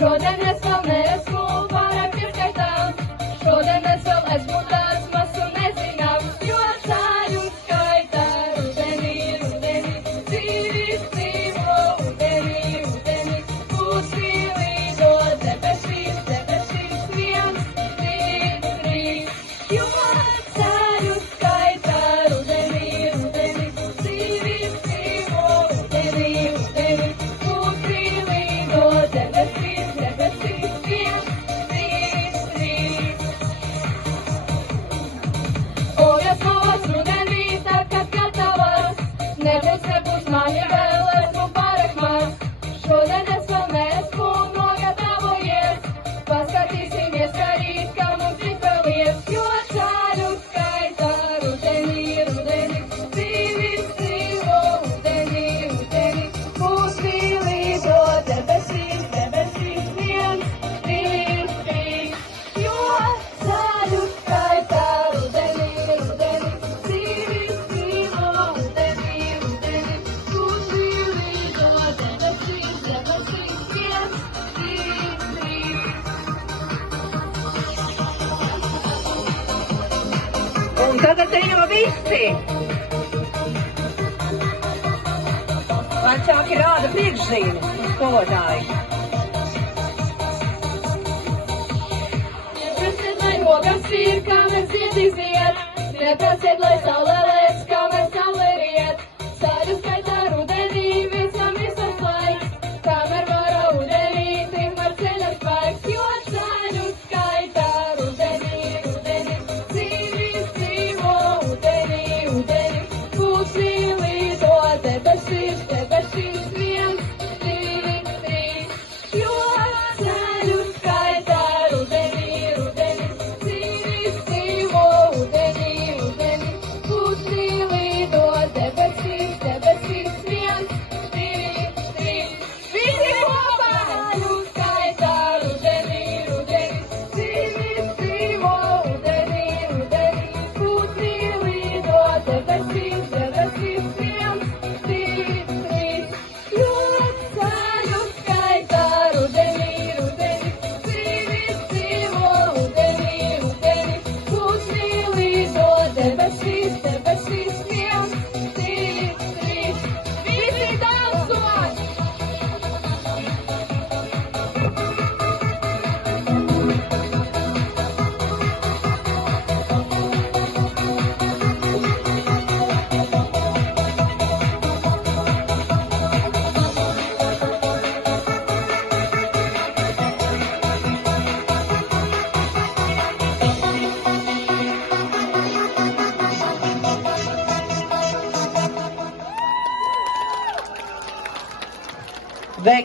Šodien es vēl neesmu pārāk pieskaitām, šodien es vēl esmu tāds mazs un nezināms, jo ceļu skaitā rudenī, rudenī, dzīvis dzīvo rudenī, rudenī, uzvilīdo debesīs, debesīs, 1, 2, 3, jo ceļu skaitā rudenī, rudenī, dzīvis dzīvo rudenī, rudenī, uzvilīdo debesīs, debesīs, 1, 2, 3. Ojas novas rudenī, tad, kad gatavas, nebūs mani vēl esmu pārāk maz. Šodien es vēl neesmu nogatavojies, paskatīsimies, kā rīt, kā mums izvēlies, jo ceļu skaitā rudenī, rudenī, dzīvis dzīvo rudenī, rudenī, uzvilīdo debesīs, debesīs, 1, 2, 3, jo ceļu skaitā rudenī, rudenī, dzīvis dzīvo rudenī, rudenī, uzvilīdo debesīs, debesīs, 1, 2, 3. Un tagad ejam visi! Vecāki rāda priekšzīmi un skolotāji. Neprasiet, lai rokas ir, kā mēs dziedīs iet, neprasiet, lai saulē